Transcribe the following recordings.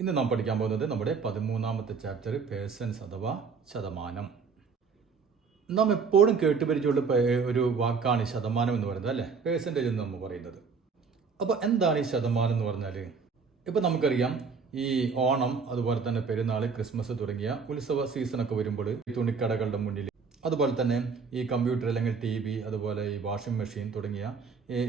ഇന്ന് നാം പഠിക്കാൻ പോകുന്നത് നമ്മുടെ 13ാമത്തെ ചാപ്റ്റർ പേഴ്സൻസ് അഥവാ ശതമാനം. നാം എപ്പോഴും കേട്ടുപരിചയമുള്ള ഒരു വാക്കാണ് ശതമാനം എന്ന് പറയുന്നത്, അല്ലേ? പേഴ്സൻറ്റേജ് എന്ന് നമ്മൾ പറയുന്നത്. അപ്പോൾ എന്താണ് ഈ ശതമാനം എന്ന് പറഞ്ഞാൽ, ഇപ്പം നമുക്കറിയാം ഈ ഓണം, അതുപോലെ തന്നെ പെരുന്നാൾ, ക്രിസ്മസ് തുടങ്ങിയ ഉത്സവ സീസണൊക്കെ വരുമ്പോൾ ഈ തുണിക്കടകളുടെ മുന്നിൽ, അതുപോലെ തന്നെ ഈ കമ്പ്യൂട്ടർ അല്ലെങ്കിൽ TV, അതുപോലെ ഈ വാഷിംഗ് മെഷീൻ തുടങ്ങിയ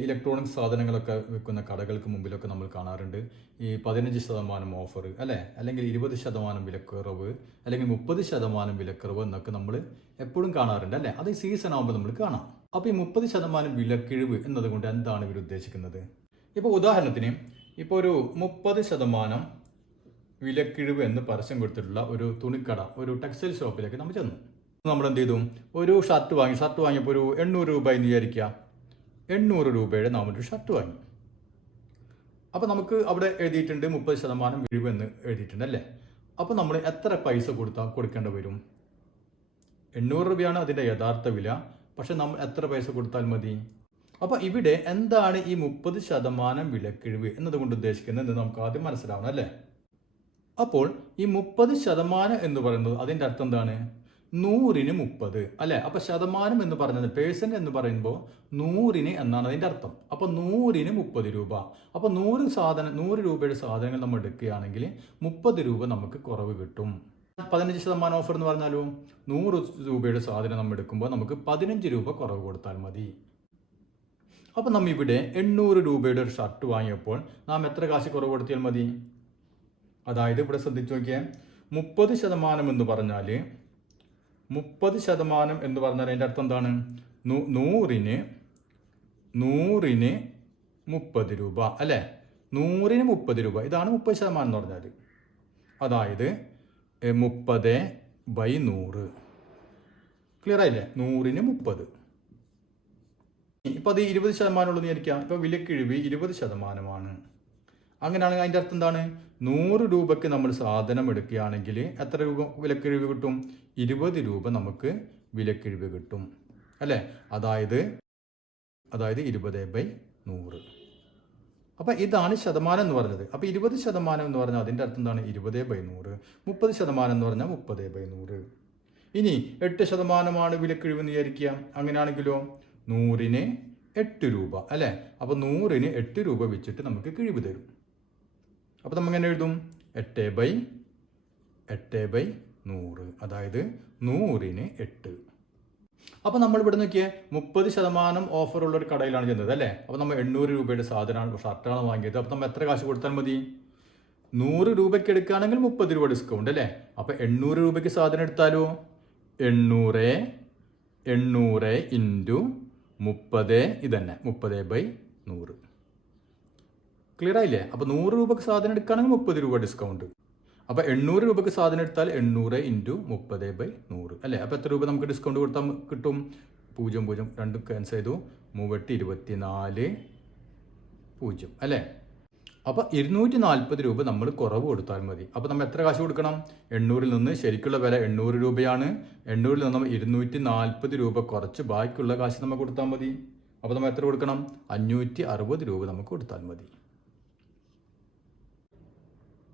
ഇലക്ട്രോണിക് സാധനങ്ങളൊക്കെ വിൽക്കുന്ന കടകൾക്ക് മുമ്പിലൊക്കെ നമ്മൾ കാണാറുണ്ട് ഈ 15% ഓഫർ, അല്ലേ? അല്ലെങ്കിൽ 20% വിലക്കുറവ്, അല്ലെങ്കിൽ 30% വിലക്കുറവ് എന്നൊക്കെ നമ്മൾ എപ്പോഴും കാണാറുണ്ട്, അല്ലേ? അത് ഈ സീസൺ ആകുമ്പോൾ നമ്മൾ കാണാം. അപ്പോൾ ഈ 30% വിലക്കിഴിവ് എന്നതുകൊണ്ട് എന്താണ് ഇവർ ഉദ്ദേശിക്കുന്നത്? ഇപ്പോൾ ഉദാഹരണത്തിന് ഇപ്പോൾ ഒരു 30% വിലക്കിഴിവ് എന്ന് പരസ്യം കൊടുത്തിട്ടുള്ള ഒരു തുണിക്കട, ഒരു ടെക്സ്റ്റൈൽ ഷോപ്പിലേക്ക് നമ്മൾ ചെന്നു. നമ്മൾ എന്ത് ചെയ്തു? ഒരു ഷർട്ട് വാങ്ങിയപ്പോൾ ഒരു 800 രൂപ എന്ന് വിചാരിക്കുക. 800 രൂപയുടെ നാം ഒരു ഷർട്ട് വാങ്ങി. അപ്പോൾ നമുക്ക് അവിടെ എഴുതിയിട്ടുണ്ട് 30% കിഴിവ് എന്ന് എഴുതിയിട്ടുണ്ട്, അല്ലേ? അപ്പോൾ നമ്മൾ എത്ര പൈസ കൊടുക്കേണ്ടി വരും? 800 രൂപയാണ് അതിൻ്റെ യഥാർത്ഥ വില. പക്ഷെ നമ്മൾ എത്ര പൈസ കൊടുത്താൽ മതി? അപ്പോൾ ഇവിടെ എന്താണ് ഈ 30% വിലക്കിഴിവ് എന്നതുകൊണ്ട് ഉദ്ദേശിക്കുന്നത് എന്ന് നമുക്ക് ആദ്യം മനസ്സിലാവണം, അല്ലേ? അപ്പോൾ ഈ 30% എന്ന് പറയുന്നത് അതിൻ്റെ അർത്ഥം എന്താണ്? 100ന് 30, അല്ലേ? അപ്പോൾ ശതമാനം എന്ന് പറയുന്നത്, പേഴ്സൻ്റ് എന്ന് പറയുമ്പോൾ 100ന് എന്നാണ് അതിൻ്റെ അർത്ഥം. അപ്പോൾ 100ന് 30 രൂപ. അപ്പോൾ 100 രൂപയുടെ സാധനങ്ങൾ നമ്മൾ എടുക്കുകയാണെങ്കിൽ 30 രൂപ നമുക്ക് കുറവ് കിട്ടും. 15% ഓഫർ എന്ന് പറഞ്ഞാലോ, 100 രൂപയുടെ സാധനം നമ്മൾ എടുക്കുമ്പോൾ നമുക്ക് 15 രൂപ കുറവ് കൊടുത്താൽ മതി. അപ്പോൾ നമ്മൾ ഇവിടെ 800 രൂപയുടെ ഒരു ഷർട്ട് വാങ്ങിയപ്പോൾ നാം എത്ര കാശ് കുറവ് കൊടുത്താൽ മതി? അതായത് ഇവിടെ ശ്രദ്ധിച്ചു നോക്കിയാൽ 30% എന്ന് പറഞ്ഞാൽ 30% എന്ന് പറഞ്ഞാൽ അതിൻ്റെ അർത്ഥം എന്താണ്? 100ന് 30 രൂപ, അല്ലേ? 100ന് 30 രൂപ, ഇതാണ് 30% എന്ന് പറഞ്ഞാൽ. അതായത് 30/100. ക്ലിയർ ആയില്ലേ? 100ന് 30. ഇപ്പം അത് 20% ഉള്ളൂ എന്ന് വിചാരിക്കാം. ഇപ്പോൾ വിലക്കിഴിവ് 20%. അങ്ങനെയാണെങ്കിൽ അതിൻ്റെ അർത്ഥം എന്താണ്? 100 രൂപയ്ക്ക് നമ്മൾ സാധനം എടുക്കുകയാണെങ്കിൽ എത്ര രൂപ വിലക്കിഴിവ് കിട്ടും? 20 രൂപ നമുക്ക് വിലക്കിഴിവ് കിട്ടും, അല്ലേ? അതായത് 20/100. അപ്പം ഇതാണ് ശതമാനം എന്ന് പറഞ്ഞത്. അപ്പോൾ 20% എന്ന് പറഞ്ഞാൽ അതിൻ്റെ അർത്ഥം എന്താണ്? 20/100. 30% എന്ന് പറഞ്ഞാൽ 30/100. ഇനി 8% വിലക്കിഴിവ് എന്ന് വിചാരിക്കുക. അങ്ങനെയാണെങ്കിലോ 100ന് 8 രൂപ, അല്ലേ? അപ്പോൾ 100ന് 8 രൂപ വെച്ചിട്ട് നമുക്ക് കിഴിവ് തരും. അപ്പോൾ നമ്മൾ എങ്ങനെ എഴുതും? 8/100, അതായത് 100ന് 8. അപ്പോൾ നമ്മൾ ഇവിടെ നോക്കിയേ 30% ഓഫറുള്ള ഒരു കടയിലാണ് ചെന്നത്, അല്ലേ? അപ്പോൾ നമ്മൾ 800 രൂപയുടെ ഷർട്ടാണ് വാങ്ങിയത്. അപ്പോൾ നമ്മൾ എത്ര കാശ് കൊടുത്താൽ മതി? 100 രൂപയ്ക്ക് എടുക്കുകയാണെങ്കിൽ 30 രൂപ ഡിസ്കൗണ്ട്, അല്ലേ? അപ്പോൾ 800 രൂപയ്ക്ക് സാധനം എടുത്താലോ 800 × 30, ഇതന്നെ 30/100. ക്ലിയർ ആയില്ലേ? അപ്പോൾ 100 രൂപയ്ക്ക് സാധനം എടുക്കുകയാണെങ്കിൽ 30 രൂപ ഡിസ്കൗണ്ട്. അപ്പോൾ 800 രൂപയ്ക്ക് സാധനം എടുത്താൽ 800 × 30/100, അല്ലേ? അപ്പോൾ എത്ര രൂപ നമുക്ക് ഡിസ്കൗണ്ട് കൊടുത്താൽ കിട്ടും? 0 2 ക്യാൻസൽ ചെയ്തു, 3/8 24, അല്ലേ? അപ്പോൾ 240 രൂപ നമ്മൾ കുറവ് കൊടുത്താൽ മതി. അപ്പോൾ നമ്മൾ എത്ര കാശ് കൊടുക്കണം? 800ൽ നിന്ന് ശരിക്കുള്ള വില 800 രൂപയാണ്. 800ൽ നിന്ന് 240 രൂപ കുറച്ച് ബാക്കിയുള്ള കാശ് നമ്മൾ കൊടുത്താൽ മതി. അപ്പോൾ നമ്മൾ എത്ര കൊടുക്കണം? 560 രൂപ നമുക്ക് കൊടുത്താൽ മതി.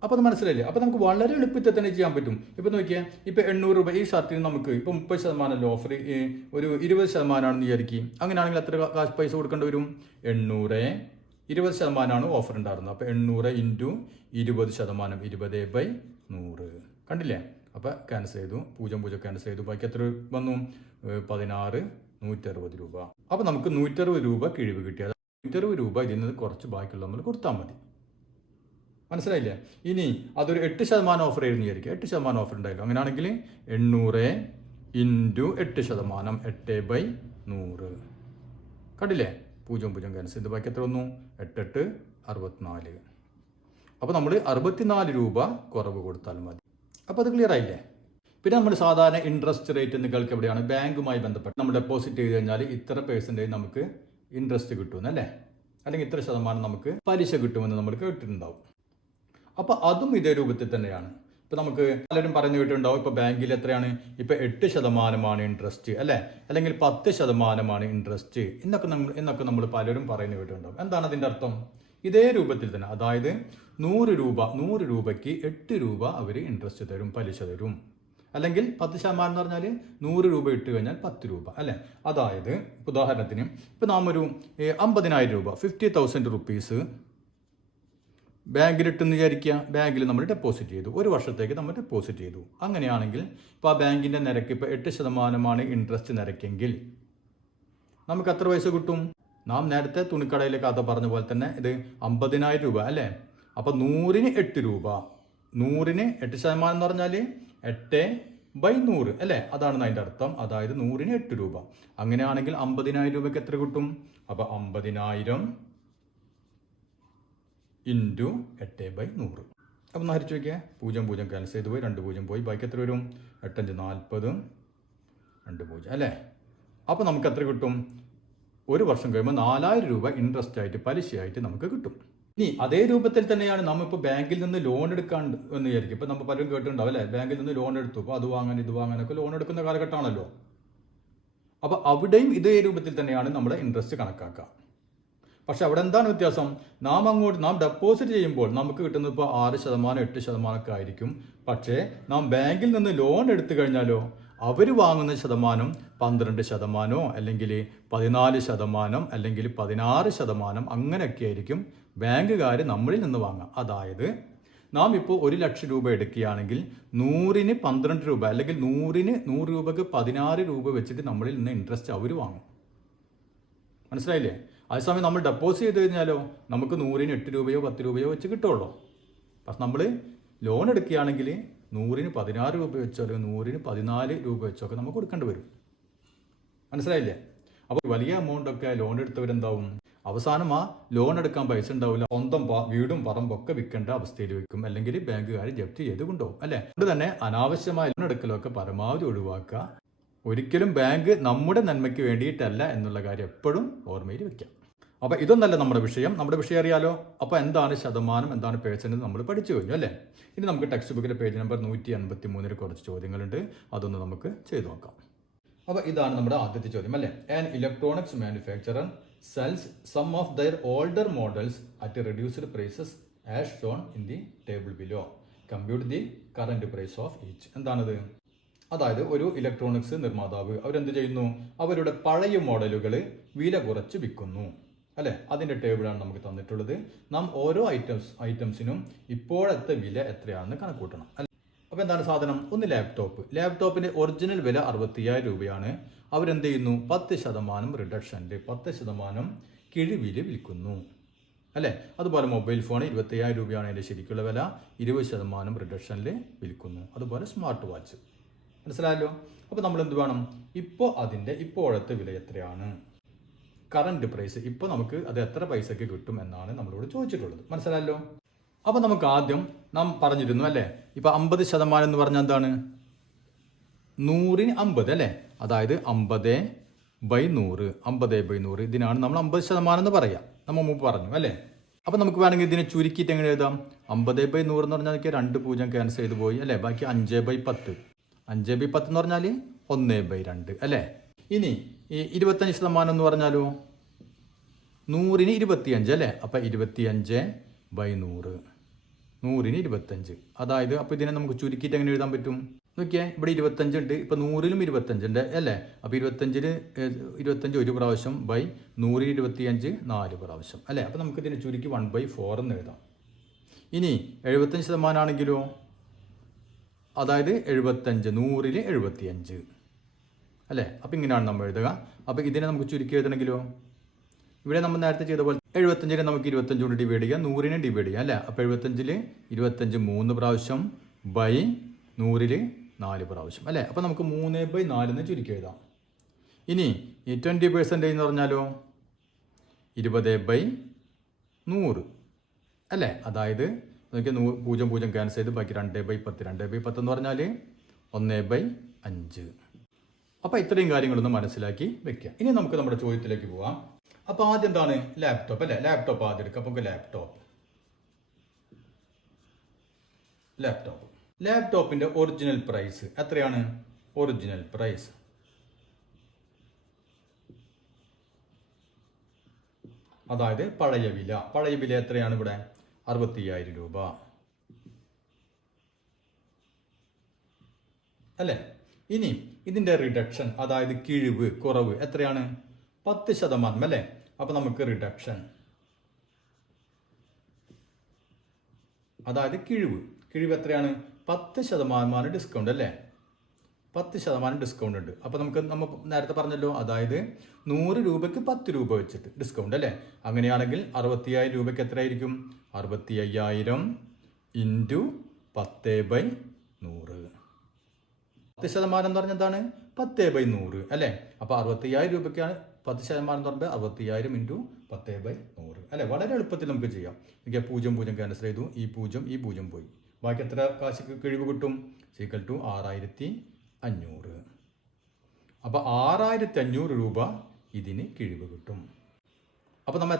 അപ്പോൾ അത് മനസ്സിലായില്ലേ? അപ്പോൾ നമുക്ക് വളരെ എളുപ്പത്തിൽ തന്നെ ചെയ്യാൻ പറ്റും. ഇപ്പോൾ നോക്കിയാൽ, ഇപ്പോൾ 800 രൂപ ഈ ഷർട്ടിന് നമുക്ക് ഇപ്പോൾ 30% ഓഫർ, ഒരു 20% വിചാരിക്കും. അങ്ങനെയാണെങ്കിൽ എത്ര പൈസ കൊടുക്കേണ്ടി വരും? 800, 20% ഓഫർ ഉണ്ടായിരുന്നത്. അപ്പോൾ 800 × 20%, 20/100. കണ്ടില്ലേ? അപ്പോൾ ക്യാൻസൽ ചെയ്തു, 0 ക്യാൻസൽ ചെയ്തു, ബാക്കി എത്ര വന്നു? 16, 160 രൂപ. അപ്പോൾ നമുക്ക് 160 രൂപ കിഴിവ് കിട്ടിയത്. 160 രൂപ ഇതിൽ നിന്ന് കുറച്ച് ബാക്കിയുള്ള നമ്മൾ കൊടുത്താൽ മതി. മനസ്സിലായില്ലേ? ഇനി അതൊരു 8% ഓഫർ ആയിരുന്നു വിചാരിക്കുക. 8% ഓഫർ ഉണ്ടായില്ല. അങ്ങനെയാണെങ്കിൽ 800 × 8%, 8/100. കണ്ടില്ലേ? 0 ക്യാൻസൽ ചെയ്ത് ബാക്കി എത്ര വന്നു? 8 64. അപ്പോൾ നമ്മൾ 64 രൂപ കുറവ് കൊടുത്താൽ മതി. അപ്പോൾ അത് ക്ലിയർ ആയില്ലേ? പിന്നെ നമ്മൾ സാധാരണ ഇൻട്രസ്റ്റ് റേറ്റ് എന്ന് കേൾക്കുക എവിടെയാണ്? ബാങ്കുമായി ബന്ധപ്പെട്ട് നമ്മൾ ഡെപ്പോസിറ്റ് ചെയ്ത് കഴിഞ്ഞാൽ ഇത്ര % നമുക്ക് ഇൻട്രസ്റ്റ് കിട്ടുമെന്നല്ലേ? അല്ലെങ്കിൽ ഇത്ര ശതമാനം നമുക്ക് പലിശ കിട്ടുമെന്ന് നമ്മൾ കേട്ടിട്ടുണ്ടാവും. അപ്പോൾ അതും ഇതേ രൂപത്തിൽ തന്നെയാണ്. ഇപ്പോൾ നമുക്ക് പലരും പറഞ്ഞു കേട്ടിട്ടുണ്ടാവും, ഇപ്പോൾ ബാങ്കിൽ എത്രയാണ്? ഇപ്പോൾ 8% ഇൻട്രസ്റ്റ്, അല്ലേ? അല്ലെങ്കിൽ 10% ഇൻട്രസ്റ്റ് എന്നൊക്കെ നമ്മൾ പലരും പറയുന്നു കേട്ടിട്ടുണ്ടാവും. എന്താണ് അതിൻ്റെ അർത്ഥം? ഇതേ രൂപത്തിൽ തന്നെ, അതായത് 100 രൂപയ്ക്ക് 8 രൂപ അവർ ഇൻട്രസ്റ്റ് തരും, പലിശ തരും. അല്ലെങ്കിൽ 10% എന്ന് പറഞ്ഞാൽ 100 രൂപ ഇട്ട് കഴിഞ്ഞാൽ 10 രൂപ അല്ലേ. അതായത് ഉദാഹരണത്തിന് ഇപ്പം നാം ഒരു 50,000 രൂപ 50,000 റുപ്പീസ് ബാങ്കിലിട്ടെന്ന് വിചാരിക്കുക. ബാങ്കിൽ നമ്മൾ ഡെപ്പോസിറ്റ് ചെയ്തു, ഒരു വർഷത്തേക്ക് നമ്മൾ ഡെപ്പോസിറ്റ് ചെയ്തു. അങ്ങനെയാണെങ്കിൽ ഇപ്പോൾ ആ ബാങ്കിൻ്റെ നിരക്ക് ഇപ്പോൾ 8% ഇൻട്രസ്റ്റ് നിരക്കെങ്കിൽ നമുക്ക് എത്ര പൈസ കിട്ടും? നാം നേരത്തെ തുണിക്കടയിലെ കഥ പറഞ്ഞ പോലെ തന്നെ ഇത് 50,000 രൂപ അല്ലേ. അപ്പോൾ 100-ന് 8 രൂപ, 100-ന് 8% എന്ന് പറഞ്ഞാൽ 8/100 അല്ലേ. അതാണ് അതിൻ്റെ അർത്ഥം. അതായത് 100-ന് 8 രൂപ. അങ്ങനെയാണെങ്കിൽ 50,000 രൂപയ്ക്ക് എത്ര കിട്ടും? അപ്പോൾ 50,000 ഇൻറ്റു 8/100. അപ്പം ഹരിച്ചു വയ്ക്കുക. 0 ക്യാൻസൽ ചെയ്ത് പോയി, 2 പോയി, ബാക്കി എത്ര വരും? 8 5 40, 2 അല്ലേ. അപ്പോൾ നമുക്ക് എത്ര കിട്ടും? ഒരു വർഷം കഴിയുമ്പോൾ 4,000 രൂപ ഇൻട്രസ്റ്റ് ആയിട്ട്, പലിശയായിട്ട് നമുക്ക് കിട്ടും. ഇനി അതേ രൂപത്തിൽ തന്നെയാണ് നമ്മളിപ്പോൾ ബാങ്കിൽ നിന്ന് ലോൺ എടുക്കാൻ എന്ന് വിചാരിക്കും. ഇപ്പം നമ്മൾ പലരും കേട്ടിട്ടുണ്ടാവും അല്ലേ, ബാങ്കിൽ നിന്ന് ലോൺ എടുത്തു, അപ്പോൾ അത് വാങ്ങാൻ ഇത് വാങ്ങാനൊക്കെ ലോൺ എടുക്കുന്ന കാലഘട്ടമാണല്ലോ. അപ്പോൾ അവിടെയും ഇതേ രൂപത്തിൽ തന്നെയാണ് നമ്മുടെ ഇൻട്രസ്റ്റ് കണക്കാക്കുക. പക്ഷെ അവിടെ എന്താണ് വ്യത്യാസം? നാം ഡെപ്പോസിറ്റ് ചെയ്യുമ്പോൾ നമുക്ക് കിട്ടുന്നത് ഇപ്പോൾ 6%, 8% ഒക്കെ ആയിരിക്കും. പക്ഷേ നാം ബാങ്കിൽ നിന്ന് ലോൺ എടുത്തു കഴിഞ്ഞാലോ അവർ വാങ്ങുന്ന ശതമാനം 12%, അല്ലെങ്കിൽ 14%, അല്ലെങ്കിൽ 16%, അങ്ങനെയൊക്കെ ആയിരിക്കും ബാങ്കുകാർ നമ്മളിൽ നിന്ന് വാങ്ങാം. അതായത് നാം ഇപ്പോൾ 1,00,000 രൂപ എടുക്കുകയാണെങ്കിൽ 100-ന് 12 രൂപ, അല്ലെങ്കിൽ 100-ന് 100 രൂപയ്ക്ക് 16 രൂപ വെച്ചിട്ട് നമ്മളിൽ നിന്ന് ഇൻട്രസ്റ്റ് അവർ വാങ്ങും. മനസ്സിലായില്ലേ? അതേസമയം നമ്മൾ ഡെപ്പോസിറ്റ് ചെയ്ത് കഴിഞ്ഞാലോ നമുക്ക് 100-ന് 8 രൂപയോ 10 രൂപയോ വെച്ച് കിട്ടുള്ളൂ. പക്ഷെ നമ്മൾ ലോൺ എടുക്കുകയാണെങ്കിൽ 100-ന് 16 രൂപ വെച്ചോ, അല്ലെങ്കിൽ 100-ന് 14 രൂപ വെച്ചോ ഒക്കെ നമുക്ക് കൊടുക്കേണ്ടി വരും. മനസ്സിലായില്ലേ? അപ്പോൾ വലിയ എമൗണ്ട് ഒക്കെ ലോൺ എടുത്തവരെന്താവും? അവസാനം ആ ലോൺ എടുക്കാൻ പൈസ ഉണ്ടാവില്ല, സ്വന്തം വീടും പറമ്പൊക്കെ വിൽക്കേണ്ട അവസ്ഥയിൽ വെക്കും, അല്ലെങ്കിൽ ബാങ്കുകാർ ജപ്തി ചെയ്ത് കൊണ്ടുപോകും അല്ലേ. അതുകൊണ്ട് തന്നെ അനാവശ്യമായ ലോൺ എടുക്കലൊക്കെ പരമാവധി ഒഴിവാക്കുക. ഒരിക്കലും ബാങ്ക് നമ്മുടെ നന്മയ്ക്ക് വേണ്ടിയിട്ടല്ല എന്നുള്ള കാര്യം എപ്പോഴും ഓർമ്മയിൽ വെക്കാം. അപ്പോൾ ഇതൊന്നല്ല നമ്മുടെ വിഷയം. നമ്മുടെ വിഷയം അറിയാലോ. അപ്പോൾ എന്താണ് ശതമാനം, എന്താണ് പേഴ്സൻറ്റേജ് നമ്മൾ പഠിച്ചു കഴിഞ്ഞു അല്ലേ. ഇനി നമുക്ക് ടെക്സ്റ്റ് ബുക്കിലെ പേജ് നമ്പർ 153 കുറച്ച് ചോദ്യങ്ങളുണ്ട്, അതൊന്ന് നമുക്ക് ചെയ്തു നോക്കാം. അപ്പോൾ ഇതാണ് നമ്മുടെ ആദ്യത്തെ ചോദ്യം അല്ലേ. An electronics manufacturer sells some of their older models at reduced prices as shown in the table below. Compute the current price of each. എന്താണത്? അതായത് ഒരു ഇലക്ട്രോണിക്സ് നിർമ്മാതാവ് അവരെന്ത് ചെയ്യുന്നു? അവരുടെ പഴയ മോഡലുകൾ വില കുറച്ച് വിൽക്കുന്നു അല്ലേ. അതിൻ്റെ ടേബിളാണ് നമുക്ക് തന്നിട്ടുള്ളത്. നാം ഓരോ ഐറ്റംസിനും ഇപ്പോഴത്തെ വില എത്രയാണെന്ന് കണക്കൂട്ടണം അല്ലേ. അപ്പോൾ എന്താണ് സാധനം? ഒന്ന് ലാപ്ടോപ്പിൻ്റെ ഒറിജിനൽ വില 65,000 രൂപയാണ്. അവരെന്ത് ചെയ്യുന്നു? 10% റിഡക്ഷനിൽ 10% കിഴിവിൽ വിൽക്കുന്നു അല്ലേ. അതുപോലെ മൊബൈൽ ഫോൺ 25,000 രൂപയാണ് അതിൻ്റെ ശരിക്കുള്ള വില, 20% റിഡക്ഷനിൽ വിൽക്കുന്നു. അതുപോലെ സ്മാർട്ട് വാച്ച്. മനസ്സിലായല്ലോ. അപ്പോൾ നമ്മൾ എന്ത് വേണം? ഇപ്പോൾ അതിൻ്റെ ഇപ്പോഴത്തെ വില എത്രയാണ്, കറണ്ട് പ്രൈസ്, ഇപ്പോൾ നമുക്ക് അത് എത്ര പൈസക്ക് കിട്ടും എന്നാണ് നമ്മളോട് ചോദിച്ചിട്ടുള്ളത്. മനസ്സിലായല്ലോ. അപ്പോൾ നമുക്ക് ആദ്യം നാം പറഞ്ഞിരുന്നു അല്ലേ, ഇപ്പോൾ 50% എന്ന് പറഞ്ഞാൽ എന്താണ്? 100-ന് 50 അല്ലേ. അതായത് 50/100, 50/100 ഇതിനാണ് നമ്മൾ 50% എന്ന് പറയാം. നമ്മൾ മുമ്പ് പറഞ്ഞു അല്ലേ. അപ്പോൾ നമുക്ക് വേണമെങ്കിൽ ഇതിനെ ചുരുക്കിയിട്ട് എങ്ങനെ എഴുതാം? 50/100 എന്ന് പറഞ്ഞാൽ 2 0 ക്യാൻസൽ ചെയ്ത് പോയി അല്ലേ. ബാക്കി 5/10. 5/10 എന്ന് പറഞ്ഞാൽ 1/2 അല്ലേ. ഇനി ഈ 25% എന്ന് പറഞ്ഞാലോ 100-ന് 25 അല്ലേ. അപ്പം 25/100, 100-ന് 25. അതായത് അപ്പോൾ ഇതിനെ നമുക്ക് ചുരുക്കിയിട്ട് എങ്ങനെ എഴുതാൻ പറ്റും? നോക്കിയാൽ ഇവിടെ 25 ഉണ്ട്, ഇപ്പം 100-ലും 25 ഉണ്ട് അല്ലേ. അപ്പോൾ 25-ന് 25 ഒരു പ്രാവശ്യം, 100-ന് 25 4 പ്രാവശ്യം അല്ലേ. അപ്പോൾ നമുക്ക് ഇതിനെ ചുരുക്കി 1/4 എന്ന് എഴുതാം. ഇനി 75% ആണെങ്കിലോ, അതായത് 75, 100-ന് 75 അല്ലേ. അപ്പോൾ ഇങ്ങനെയാണ് നമ്മൾ എഴുതുക. അപ്പോൾ ഇതിനെ നമുക്ക് ചുരുക്കി എഴുതണമെങ്കിലോ, ഇവിടെ നമ്മൾ നേരത്തെ ചെയ്ത പോലെ 75-നെ നമുക്ക് 25 കൊണ്ട് ഡിവൈഡ് ചെയ്യാം, 100-നെ ഡിവൈഡ് ചെയ്യാം അല്ലേ. അപ്പോൾ 75-ൽ 25 3 പ്രാവശ്യം, 100-ൽ 4 പ്രാവശ്യം അല്ലേ. അപ്പോൾ നമുക്ക് 3/4 എന്ന് ചുരുക്കി എഴുതാം. ഇനി ഈ 20% എന്ന് പറഞ്ഞാലോ 20/100 അല്ലേ. അതായത് നമുക്ക് 0 ക്യാൻസൽ ചെയ്ത് ബാക്കി 2/10. 2/10 എന്ന് പറഞ്ഞാൽ 1/5. അപ്പോൾ ഇത്രയും കാര്യങ്ങളൊന്ന് മനസ്സിലാക്കി വെക്കുക. ഇനി നമുക്ക് നമ്മുടെ ചോദ്യത്തിലേക്ക് പോവാം. അപ്പോൾ ആദ്യം എന്താണ്? ലാപ്ടോപ്പ് അല്ലേ. ലാപ്ടോപ്പ് ആദ്യം എടുക്കുക. അപ്പോൾ ലാപ്ടോപ്പിൻ്റെ ഒറിജിനൽ പ്രൈസ് എത്രയാണ്? ഒറിജിനൽ പ്രൈസ് അതായത് പഴയ വില എത്രയാണ് ഇവിടെ? 65,000 രൂപ അല്ലേ? ഇനി ഇതിന്റെ റിഡക്ഷൻ, അതായത് കുറവ് എത്രയാണ്? 10% അല്ലേ? അപ്പൊ നമുക്ക് റിഡക്ഷൻ, അതായത് കിഴിവ് എത്രയാണ്? 10% ഡിസ്കൗണ്ട് അല്ലേ? 10% ഡിസ്കൗണ്ട് ഉണ്ട്. അപ്പോൾ നമ്മൾ നേരത്തെ പറഞ്ഞല്ലോ, അതായത് 100 രൂപയ്ക്ക് 10 രൂപ വെച്ചിട്ട് ഡിസ്കൗണ്ട് അല്ലേ? അങ്ങനെയാണെങ്കിൽ 65,000 രൂപയ്ക്ക് എത്രയായിരിക്കും? 65,000 ഇൻറ്റു 10/100. 10% എന്ന് പറഞ്ഞാൽ എന്താണ്? 10/100 അല്ലേ? അപ്പോൾ 65,000 രൂപയ്ക്കാണ് 10% എന്ന് പറയുമ്പോൾ 65,000 ഇൻറ്റു 10/100 അല്ലേ? വളരെ എളുപ്പത്തിൽ നമുക്ക് ചെയ്യാം. എനിക്ക് 0 ക്യാൻസൽ ചെയ്തു, ഈ 0 പോയി. ബാക്കി എത്ര കാശ് കിഴിവ് കിട്ടും? Equal to 6,500. അപ്പോൾ 6,500 രൂപ ഇതിന് കിഴിവ് കിട്ടും. അപ്പോൾ നമ്മൾ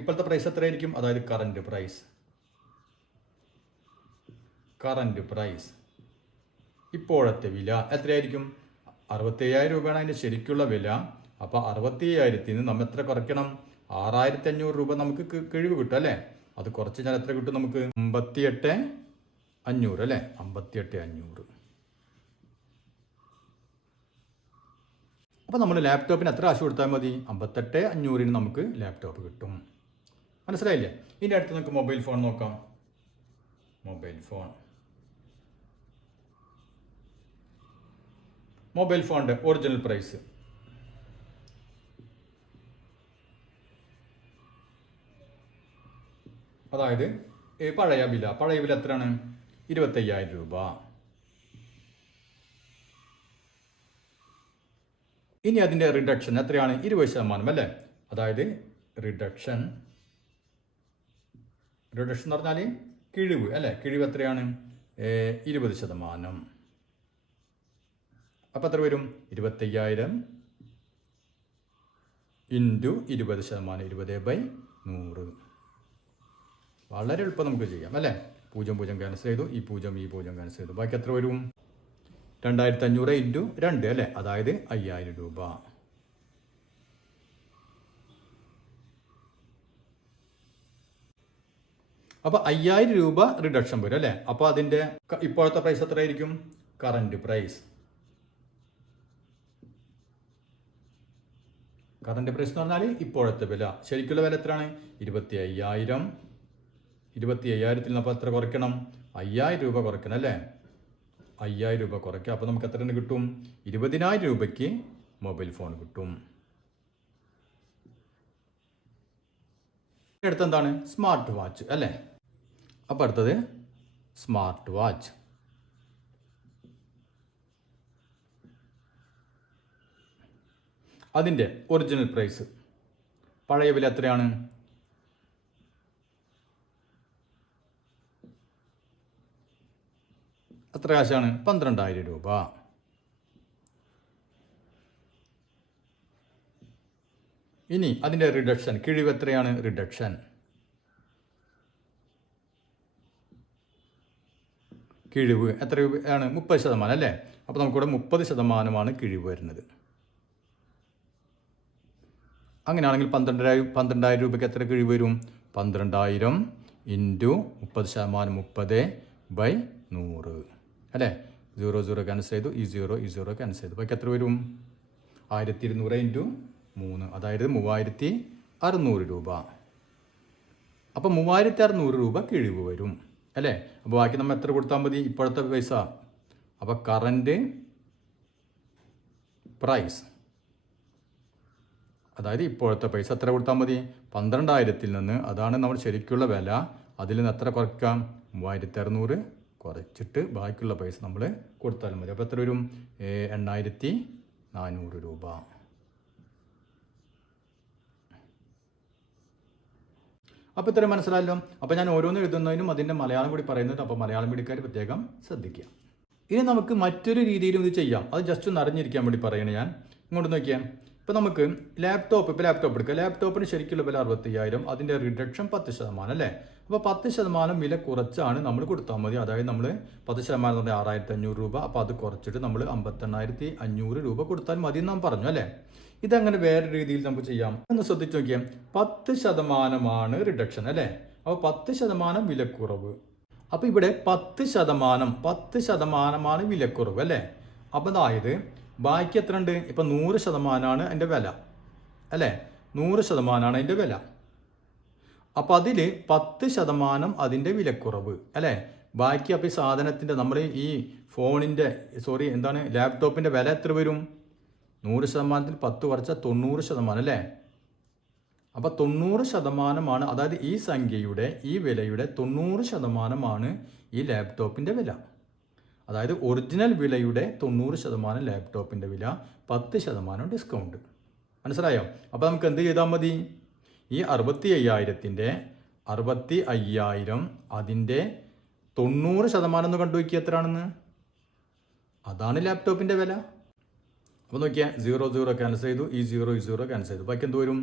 ഇപ്പോഴത്തെ പ്രൈസ് എത്രയായിരിക്കും? അതായത് കറണ്ട് പ്രൈസ് ഇപ്പോഴത്തെ വില എത്രയായിരിക്കും? 67,000 രൂപയാണ് അതിൻ്റെ ശരിക്കുള്ള വില. അപ്പോൾ 67,000 നമ്മൾ എത്ര കുറയ്ക്കണം? 6,500 രൂപ നമുക്ക് കിഴിവ് കിട്ടും അല്ലേ? അത് കുറച്ച് ഞാൻ എത്ര കിട്ടും നമുക്ക്? 58,500 അല്ലേ? 58,500. അപ്പോൾ നമ്മൾ ലാപ്ടോപ്പിന് എത്ര കാശ് കൊടുത്താൽ മതി? 58,500 നമുക്ക് ലാപ്ടോപ്പ് കിട്ടും. മനസ്സിലായില്ലേ? ഇനി അടുത്ത് നമുക്ക് മൊബൈൽ ഫോൺ നോക്കാം. മൊബൈൽ ഫോണിൻ്റെ ഒറിജിനൽ പ്രൈസ് അതായത് പഴയ വില എത്രയാണ്? 25,000 രൂപ. ഇനി അതിൻ്റെ റിഡക്ഷൻ എത്രയാണ്? 20% അല്ലേ? അതായത് റിഡക്ഷൻ എന്ന് പറഞ്ഞാൽ കിഴിവ് അല്ലേ? കിഴിവ് എത്രയാണ്? 20%. അപ്പോൾ എത്ര വരും? 25,000 ഇൻറ്റു 20%, 20/100. വളരെ എളുപ്പം നമുക്ക് ചെയ്യാം അല്ലേ? 0 ക്യാൻസൽ ചെയ്തു, ഈ 0 ക്യാൻസൽ ചെയ്തു. ബാക്കി എത്ര വരും? 2,500 ഇൻറ്റു 2 അല്ലേ? അതായത് 5,000 രൂപ. അപ്പോൾ 5,000 രൂപ റിഡക്ഷൻ വരും അല്ലേ? അപ്പോൾ അതിൻ്റെ ഇപ്പോഴത്തെ പ്രൈസ് എത്രയായിരിക്കും? കറണ്ട് പ്രൈസ് എന്ന് പറഞ്ഞാൽ ഇപ്പോഴത്തെ വില. ശരിക്കുള്ള വില എത്രയാണ്? 25,000. 25,000-ൽ നമ്മൾ എത്ര കുറയ്ക്കണം? 5,000 രൂപ കുറയ്ക്കണം അല്ലേ? 5,000 രൂപ കുറയ്ക്കുക. അപ്പോൾ നമുക്ക് എത്ര കിട്ടും? 20,000 രൂപയ്ക്ക് മൊബൈൽ ഫോൺ കിട്ടും. അടുത്ത് എന്താണ്? സ്മാർട്ട് വാച്ച് അല്ലേ? അപ്പോൾ അടുത്തത് സ്മാർട്ട് വാച്ച്. അതിൻ്റെ ഒറിജിനൽ പ്രൈസ് പഴയ വില എത്രയാണ്? എത്ര കാശാണ്? 12,000 രൂപ. ഇനി അതിൻ്റെ റിഡക്ഷൻ, കിഴിവ് എത്രയാണ്? റിഡക്ഷൻ കിഴിവ് എത്ര രൂപയാണ്? 30% അല്ലേ? അപ്പോൾ നമുക്കിവിടെ 30% കിഴിവ് വരുന്നത്. അങ്ങനെയാണെങ്കിൽ 12,000 രൂപയ്ക്ക് എത്ര കിഴിവ് വരും? 12,000 ഇൻറ്റു 30%, 30/100 അല്ലേ? 0 ക്യാൻസൽ ചെയ്തു, ഈ 0 ക്യാൻസൽ ചെയ്തു. ബാക്കി എത്ര വരും? 1,200 ഇൻറ്റു 3, അതായത് 3,600 രൂപ. അപ്പോൾ 3,600 രൂപ കിഴിവ് വരും അല്ലേ? അപ്പോൾ ബാക്കി നമ്മൾ എത്ര കൊടുത്താൽ മതി? ഇപ്പോഴത്തെ പൈസ. അപ്പോൾ കറണ്ട് പ്രൈസ്, അതായത് ഇപ്പോഴത്തെ പൈസ എത്ര കൊടുത്താൽ മതി? 12,000-ൽ നിന്ന്, അതാണ് നമ്മൾ ശരിക്കുള്ള വില, അതിൽ നിന്ന് എത്ര കുറയ്ക്കാം? 3,600 കുറച്ചിട്ട് ബാക്കിയുള്ള പൈസ നമ്മൾ കൊടുത്താൽ മതി. അപ്പോൾ എത്ര വരും? 8,400 രൂപ. അപ്പോൾ ഇത്രയും മനസ്സിലായല്ലോ. അപ്പോൾ ഞാൻ ഓരോന്ന് എഴുതുന്നതിനും അതിൻ്റെ മലയാളം കൂടി പറയുന്നത്, അപ്പോൾ മലയാളം മീഡിയക്കാർ പ്രത്യേകം ശ്രദ്ധിക്കുക. ഇനി നമുക്ക് മറ്റൊരു രീതിയിലും ഇത് ചെയ്യാം. അത് ജസ്റ്റ് ഒന്ന് അറിഞ്ഞിരിക്കാൻ വേണ്ടി പറയണേ ഞാൻ. ഇങ്ങോട്ട് നോക്കിയാൽ ഇപ്പോൾ നമുക്ക് ലാപ്ടോപ്പ് എടുക്കുക. ലാപ്ടോപ്പിന് ശരിക്കുള്ള വില 65,000, അതിൻ്റെ റിഡക്ഷൻ 10% അല്ലേ. അപ്പോൾ 10% വില കുറച്ചാണ് നമ്മൾ കൊടുത്താൽ മതി. അതായത് നമ്മൾ 10% എന്ന് പറഞ്ഞാൽ 6,500 രൂപ. അപ്പോൾ അത് കുറച്ചിട്ട് നമ്മൾ 58,500 രൂപ കൊടുത്താൽ മതി എന്ന് നാം പറഞ്ഞു അല്ലേ. ഇതങ്ങനെ വേറെ രീതിയിൽ നമുക്ക് ചെയ്യാം. ഒന്ന് ശ്രദ്ധിച്ച് നോക്കിയാൽ 10% റിഡക്ഷൻ അല്ലേ. അപ്പോൾ 10% വിലക്കുറവ്. അപ്പോൾ ഇവിടെ 10% വിലക്കുറവ് അല്ലേ. അപ്പോൾ അതായത് ബാക്കി എത്ര ഉണ്ട്? ഇപ്പം 100% അതിൻ്റെ വില അല്ലേ. 100% അതിൻ്റെ വില. അപ്പോൾ അതിൽ 10% അതിൻ്റെ വിലക്കുറവ് അല്ലേ. ബാക്കി അപ്പോൾ ഈ സാധനത്തിൻ്റെ നമ്മുടെ ഈ ഫോണിൻ്റെ ലാപ്ടോപ്പിൻ്റെ വില എത്ര വരും? 100%ത്തിൽ 10 കുറച്ചാൽ 90% അല്ലേ. അപ്പോൾ 90% അതായത് ഈ സംഖ്യയുടെ ഈ വിലയുടെ 90% ഈ ലാപ്ടോപ്പിൻ്റെ വില. അതായത് ഒറിജിനൽ വിലയുടെ 90% ലാപ്ടോപ്പിൻ്റെ വില, 10% ഡിസ്കൗണ്ട്. മനസ്സിലായോ? അപ്പോൾ നമുക്ക് എന്ത് ചെയ്താൽ മതി? ഈ 65,000-ൻ്റെ 65,000 അതിൻ്റെ 90% എന്ന് കണ്ടുവയ്ക്കുക എത്രയാണെന്ന്. അതാണ് ലാപ്ടോപ്പിൻ്റെ വില. അപ്പോൾ നോക്കിയാൽ 0 ക്യാൻസൽ ചെയ്തു, ഈ 0 ക്യാൻസൽ ചെയ്തു. ബാക്കി എന്ത് വരും?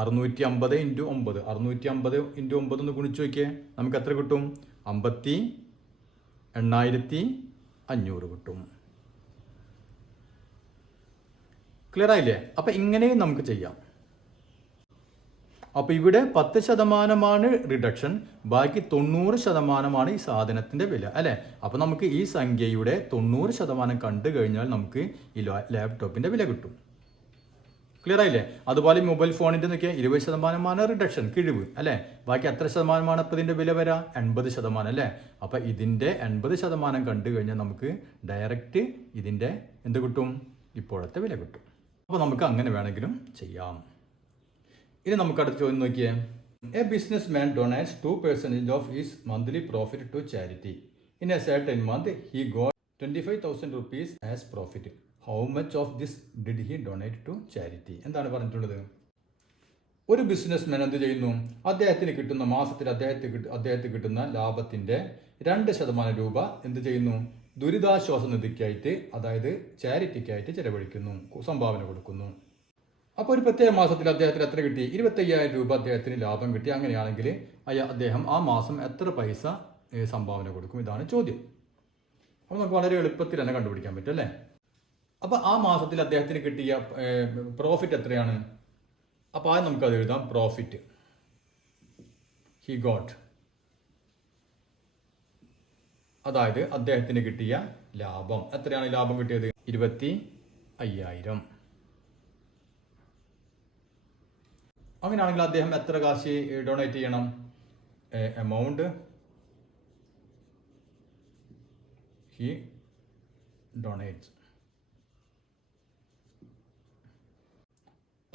650 × 9. 650 × 9 ഒന്ന് ഗുണിച്ച് നോക്കിയേ, നമുക്ക് എത്ര കിട്ടും? 58,500 കിട്ടും. ക്ലിയർ ആയില്ലേ? അപ്പം ഇങ്ങനെയും നമുക്ക് ചെയ്യാം. അപ്പോൾ ഇവിടെ 10% റിഡക്ഷൻ, ബാക്കി 90% ഈ സാധനത്തിൻ്റെ വില അല്ലേ. അപ്പോൾ നമുക്ക് ഈ സംഖ്യയുടെ 90% കണ്ടു കഴിഞ്ഞാൽ നമുക്ക് ഈ ലാപ്ടോപ്പിൻ്റെ വില കിട്ടും. ക്ലിയർ ആയില്ലേ? അതുപോലെ മൊബൈൽ ഫോണിൻ്റെ നോക്കിയാൽ 20% റിഡക്ഷൻ, കിഴിവ് അല്ലേ. ബാക്കി എത്ര ശതമാനമാണ് ഇപ്പോൾ ഇതിൻ്റെ വില വരാം? 80% അല്ലേ. അപ്പോൾ ഇതിൻ്റെ 80% കണ്ടു കഴിഞ്ഞാൽ നമുക്ക് ഡയറക്റ്റ് ഇതിൻ്റെ എന്ത് കിട്ടും? ഇപ്പോഴത്തെ വില കിട്ടും. അപ്പോൾ നമുക്ക് അങ്ങനെ വേണമെങ്കിലും ചെയ്യാം. ഇനി നമുക്ക് അടുത്ത ചോദ്യം നോക്കിയേ. A businessman donates 2% of his monthly profit to charity. In a certain month he got 25,000 rupees as profit. How much of this did he donate to charity? എന്താണ് പറഞ്ഞിട്ടുള്ളത്? ഒരു ബിസിനസ് മാൻ എന്ത് ചെയ്യുന്നു? അദ്ദേഹത്തിന് കിട്ടുന്ന മാസത്തിൽ അദ്ദേഹത്തിന് കിട്ടുന്ന ലാഭത്തിൻ്റെ 2% രൂപ എന്ത് ചെയ്യുന്നു? ദുരിതാശ്വാസ നിധിക്കായിട്ട്, അതായത് ചാരിറ്റിക്കായിട്ട് ചെലവഴിക്കുന്നു, സംഭാവന കൊടുക്കുന്നു. അപ്പോൾ ഒരു പ്രത്യേക മാസത്തിൽ അദ്ദേഹത്തിന് എത്ര കിട്ടി? 25,000 രൂപ അദ്ദേഹത്തിന് ലാഭം കിട്ടി. അങ്ങനെയാണെങ്കിൽ അദ്ദേഹം ആ മാസം എത്ര പൈസ സംഭാവന കൊടുക്കും? ഇതാണ് ചോദ്യം. അപ്പോൾ നമുക്ക് വളരെ എളുപ്പത്തിൽ തന്നെ കണ്ടുപിടിക്കാൻ പറ്റും അല്ലേ. അപ്പോൾ ആ മാസത്തിൽ അദ്ദേഹത്തിന് കിട്ടിയ പ്രോഫിറ്റ് എത്രയാണ്? അപ്പോൾ ആദ്യം നമുക്കത് എഴുതാം. പ്രോഫിറ്റ് ഹി ഗോട്ട്, അതായത് അദ്ദേഹത്തിന് കിട്ടിയ ലാഭം എത്രയാണ്? ലാഭം കിട്ടിയത് 25,000. അങ്ങനെയാണെങ്കിൽ അദ്ദേഹം എത്ര കാശ് ഡൊണേറ്റ് ചെയ്യണം? എമൗണ്ട് ഹി ഡൊണേറ്റ്സ്,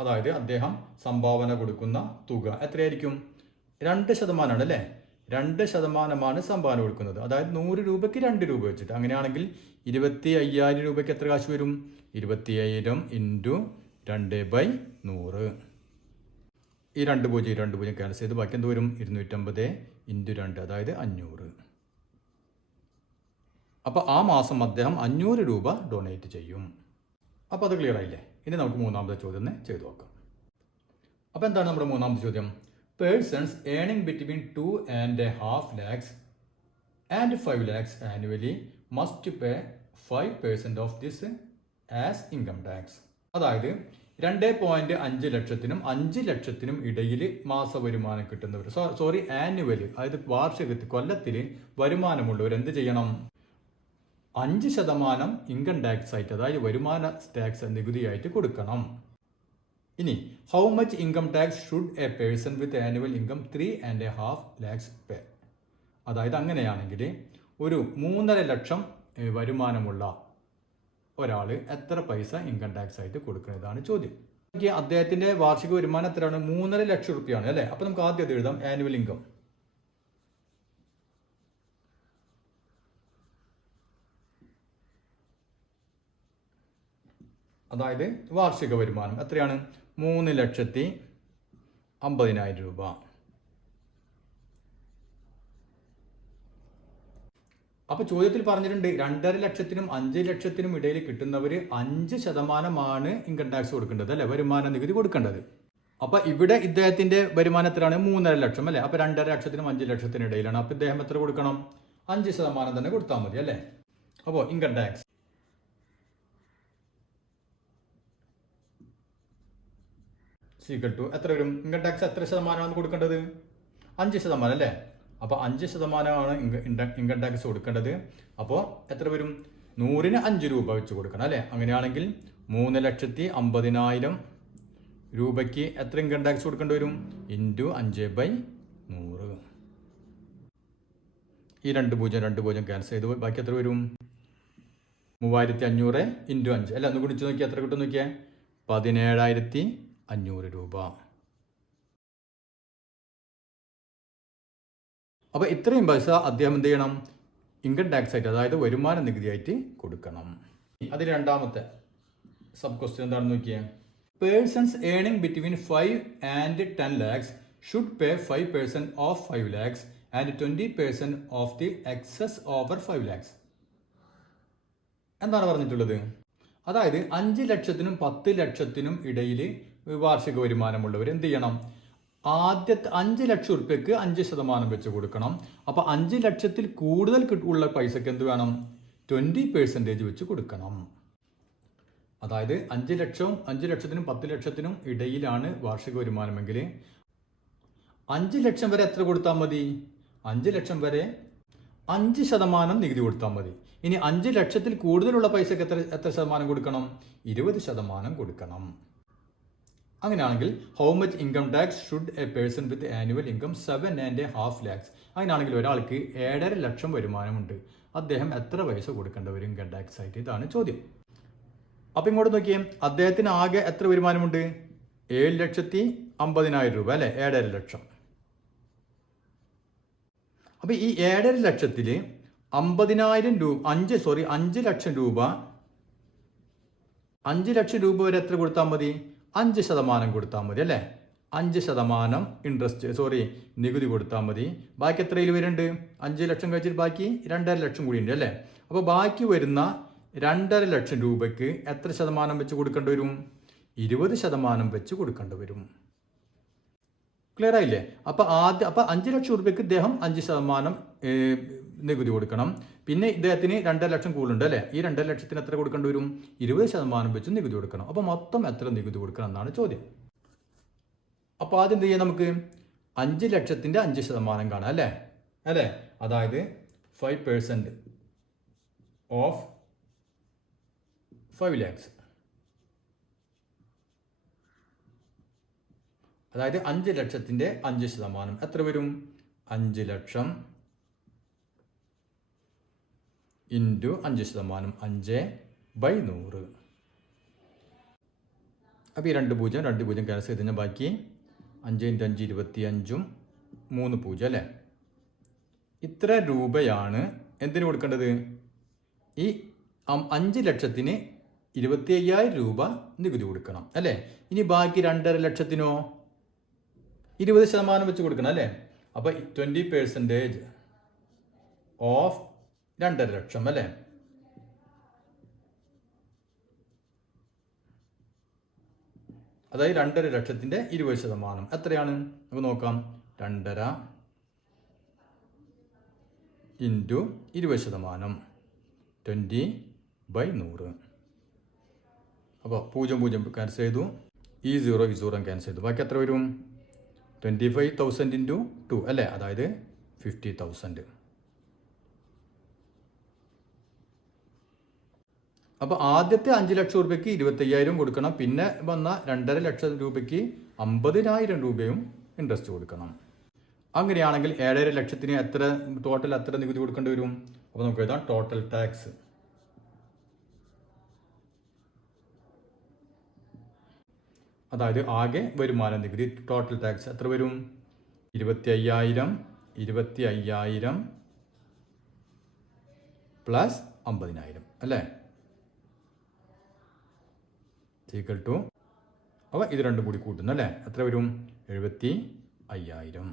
അതായത് അദ്ദേഹം സംഭാവന കൊടുക്കുന്ന തുക എത്രയായിരിക്കും? 2% അല്ലേ. 2% സംഭാവന കൊടുക്കുന്നത്. അതായത് 100 രൂപയ്ക്ക് 2 രൂപ വെച്ചിട്ട്. അങ്ങനെയാണെങ്കിൽ 25,000 രൂപയ്ക്ക് എത്ര കാശ് വരും? 25,000 × 2/100. ഈ 2 ക്യാൻസൽ ചെയ്ത് ബാക്കി എന്ത് വരും? 250 × 2, അതായത് 500. അപ്പോൾ ആ മാസം അദ്ദേഹം 500 രൂപ ഡൊണേറ്റ് ചെയ്യും. അപ്പോൾ അത് ക്ലിയർ ആയില്ലേ? ഇനി നമുക്ക് മൂന്നാമത്തെ ചോദ്യം തന്നെ ചെയ്തു നോക്കാം. അപ്പോൾ എന്താണ് നമ്മുടെ മൂന്നാമത്തെ ചോദ്യം? Persons earning between 2.5 lakhs and 5 lakhs annually must pay 5% of this as income tax. അതായത് 2.5 ലക്ഷത്തിനും 5 ലക്ഷത്തിനും ഇടയിൽ മാസ വരുമാനം കിട്ടുന്നവർ, ആനുവലി, അതായത് വാർഷികത്തിൽ, കൊല്ലത്തിൽ വരുമാനമുള്ളവർ എന്ത് ചെയ്യണം? 5% ഇൻകം ടാക്സ് ആയിട്ട്, അതായത് വരുമാന ടാക്സ് നികുതിയായിട്ട് കൊടുക്കണം. ഇനി how much income tax should A person with annual income 3.5 lakhs പേ? അതായത് അങ്ങനെയാണെങ്കിൽ ഒരു 3.5 ലക്ഷം വരുമാനമുള്ള ഒരാൾ എത്ര പൈസ ഇൻകം ടാക്സ് ആയിട്ട് കൊടുക്കുന്നതാണ് ചോദ്യം. അദ്ദേഹത്തിന്റെ വാർഷിക വരുമാനം എത്രയാണ്? 3.5 ലക്ഷം രൂപയാണ് അല്ലേ. അപ്പോൾ നമുക്ക് ആദ്യം അത് എഴുതാം. ആനുവൽ ഇൻകം, അതായത് വാർഷിക വരുമാനം എത്രയാണ്? 3,50,000 രൂപ. അപ്പോൾ ചോദ്യത്തിൽ പറഞ്ഞിട്ടുണ്ട് 2.5 ലക്ഷത്തിനും 5 ലക്ഷത്തിനും ഇടയിൽ കിട്ടുന്നവർ 5% ഇൻകം ടാക്സ് കൊടുക്കേണ്ടത് അല്ലേ, വരുമാന നികുതി കൊടുക്കേണ്ടത്. അപ്പോൾ ഇവിടെ ഇദ്ദേഹത്തിന്റെ വരുമാനം എത്രയാണ്? 3.5 ലക്ഷം അല്ലേ. അപ്പോൾ 2.5 ലക്ഷത്തിനും 5 ലക്ഷത്തിനും ഇടയിലാണ്. അപ്പോൾ ഇദ്ദേഹം എത്ര കൊടുക്കണം? 5% തന്നെ കൊടുത്താൽ മതി അല്ലേ. അപ്പോൾ ഇൻകം ടാക്സ് സീക്വൽ ടു എത്ര വരും? ഇൻകം ടാക്സ് എത്ര ശതമാനമാണ് കൊടുക്കേണ്ടത്? 5% അല്ലേ. അപ്പോൾ 5% ഇൻകം ടാക്സ് കൊടുക്കേണ്ടത്. അപ്പോൾ എത്ര വരും? 100-ന് 5 രൂപ വെച്ച് കൊടുക്കണം അല്ലേ. അങ്ങനെയാണെങ്കിൽ 3,50,000 രൂപയ്ക്ക് എത്ര ഇൻകം ടാക്സ് കൊടുക്കേണ്ടി വരും? ഇൻറ്റു 5/100. ഈ 2 ക്യാൻസൽ ചെയ്ത് ബാക്കി എത്ര വരും? 3,500 ഇൻറ്റു 5 അല്ല. ഒന്ന് കുടിച്ച് നോക്കിയാൽ എത്ര കിട്ടും നോക്കിയാൽ? 17,500 രൂപ. അപ്പോൾ ഇത്രയും പൈസ അദ്ദേഹം എന്ത് ചെയ്യണം? ഇൻകം ടാക്സ് ആയിട്ട്, അതായത് വരുമാന നികുതിയായിട്ട് കൊടുക്കണം. അതിൽ രണ്ടാമത്തെ സബ് ക്വസ്റ്റ്യൻ എന്താണെന്ന് നോക്കിയാൽ, persons earning between 5 and 10 lakhs should pay 5% of 5 lakhs and 20% of the excess over 5 lakhs. എന്താണ് പറഞ്ഞിട്ടുള്ളത്? അതായത് 5 ലക്ഷത്തിനും 10 ലക്ഷത്തിനും ഇടയിൽ വാർഷിക വരുമാനമുള്ളവർ എന്ത് ചെയ്യണം? ആദ്യത്തെ 5 ലക്ഷം ഉറുപ്പ്യക്ക് 5% വെച്ച് കൊടുക്കണം. അപ്പോൾ 5 ലക്ഷത്തിൽ കൂടുതൽ ഉള്ള പൈസക്ക് എന്ത് വേണം? 20% വെച്ച് കൊടുക്കണം. അതായത് 5 ലക്ഷത്തിനും 10 ലക്ഷത്തിനും ഇടയിലാണ് വാർഷിക വരുമാനമെങ്കിൽ 5 ലക്ഷം വരെ എത്ര കൊടുത്താൽ മതി? 5 ലക്ഷം വരെ 5% നികുതി കൊടുത്താൽ മതി. ഇനി 5 ലക്ഷത്തിൽ കൂടുതലുള്ള പൈസക്ക് എത്ര ശതമാനം കൊടുക്കണം? 20% കൊടുക്കണം. അങ്ങനെയാണെങ്കിൽ how much income tax should A person with annual income 7.5 lakhs? അങ്ങനെയാണെങ്കിൽ ഒരാൾക്ക് 7.5 ലക്ഷം വരുമാനമുണ്ട്. അദ്ദേഹം എത്ര പൈസ കൊടുക്കേണ്ട വരും ഇൻകം ടാക്സ് ആയിട്ട്? ഇതാണ് ചോദ്യം. അപ്പം ഇങ്ങോട്ട് നോക്കിയേ, അദ്ദേഹത്തിന് ആകെ എത്ര വരുമാനമുണ്ട്? 7,50,000 രൂപ അല്ലേ, 7.5 ലക്ഷം. അപ്പം ഈ 7.5 ലക്ഷത്തിൽ 50,000 രൂപ 5 ലക്ഷം രൂപ 5 ലക്ഷം രൂപ വരെ എത്ര കൊടുത്താൽ മതി? 5% കൊടുത്താൽ മതി അല്ലേ. 5% നികുതി കൊടുത്താൽ മതി. ബാക്കി എത്രയിൽ വരുന്നുണ്ട്? 5 ലക്ഷം കഴിച്ചിട്ട് ബാക്കി 2.5 ലക്ഷം കൂടി ഉണ്ട് അല്ലേ. അപ്പോൾ ബാക്കി വരുന്ന 2.5 ലക്ഷം രൂപയ്ക്ക് എത്ര ശതമാനം വെച്ച് കൊടുക്കേണ്ടി വരും? 20% വെച്ച് കൊടുക്കേണ്ടി വരും. ക്ലിയർ ആയില്ലേ? അപ്പോൾ 5 ലക്ഷം രൂപയ്ക്ക് ഇദ്ദേഹം 5% നികുതി കൊടുക്കണം. പിന്നെ ഇദ്ദേഹത്തിന് 2.5 ലക്ഷം കൂടുതലുണ്ട് അല്ലേ. ഈ 2.5 ലക്ഷത്തിന് എത്ര കൊടുക്കേണ്ടി വരും? 20% വെച്ച് നികുതി കൊടുക്കണം. അപ്പോൾ മൊത്തം എത്ര നികുതി കൊടുക്കണം എന്നാണ് ചോദ്യം. അപ്പോൾ ആദ്യം എന്ത് ചെയ്യാം? നമുക്ക് 5 ലക്ഷത്തിൻ്റെ 5% കാണാം അല്ലേ. അതായത് 5% ഓഫ് 5 lakhs. അതായത് 5 ലക്ഷത്തിൻ്റെ 5% എത്ര വരും? 5 ലക്ഷം ഇൻറ്റു 5%, 5/100. അപ്പോൾ ഈ 2 ക്യാൻസൽ ചെയ്ത് കഴിഞ്ഞാൽ ബാക്കി 5 × 5 25, 3 0 അല്ലേ. ഇത്ര രൂപയാണ് എന്തിനു കൊടുക്കേണ്ടത്? ഈ 5 ലക്ഷത്തിന് 25,000 രൂപ നികുതി കൊടുക്കണം അല്ലേ. ഇനി ബാക്കി 2.5 ലക്ഷത്തിനോ 20% വെച്ച് കൊടുക്കണം അല്ലേ. അപ്പോൾ 20% ഓഫ് 2.5 ലക്ഷം അല്ലേ. അതായത് 2.5 ലക്ഷത്തിൻ്റെ 20% എത്രയാണ്? നമുക്ക് നോക്കാം. 2.5 ഇൻറ്റു 20%, 20/100. അപ്പോൾ 0 ക്യാൻസൽ ചെയ്തു. ഈ 0 ക്യാൻസൽ ചെയ്തു. ബാക്കി എത്ര വരും? 25,000 ഇൻറ്റു 2 അല്ലേ. അതായത് 50,000. അപ്പോൾ ആദ്യത്തെ 5 ലക്ഷം രൂപയ്ക്ക് 25,000 കൊടുക്കണം. പിന്നെ വന്ന 2.5 ലക്ഷം രൂപയ്ക്ക് 50,000 രൂപയും ഇൻട്രസ്റ്റ് കൊടുക്കണം. അങ്ങനെയാണെങ്കിൽ 7.5 ലക്ഷത്തിന് ടോട്ടൽ എത്ര നികുതി കൊടുക്കേണ്ടി വരും? അപ്പോൾ നമുക്ക് എഴുതാം ടോട്ടൽ ടാക്സ്. അതായത് ആകെ വരുമാന നികുതി ടോട്ടൽ ടാക്സ് എത്ര വരും? 25,000 പ്ലസ് 50,000 അല്ലേ. ഈക്വൽ ടു, അപ്പോൾ ഇത് രണ്ടും കൂടി കൂട്ടുന്നു അല്ലേ. എത്ര വരും? 75,000.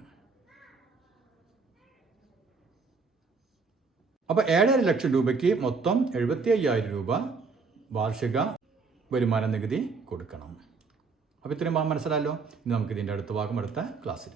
അപ്പോൾ 7.5 ലക്ഷം രൂപയ്ക്ക് മൊത്തം 75,000 രൂപ വാർഷിക വരുമാന നികുതി കൊടുക്കണം. അപ്പോൾ ഇത്രയും ഭാഗം മനസ്സിലായല്ലോ. ഇനി നമുക്ക് ഇതിൻ്റെ അടുത്ത ഭാഗം അടുത്ത ക്ലാസ്സിൽ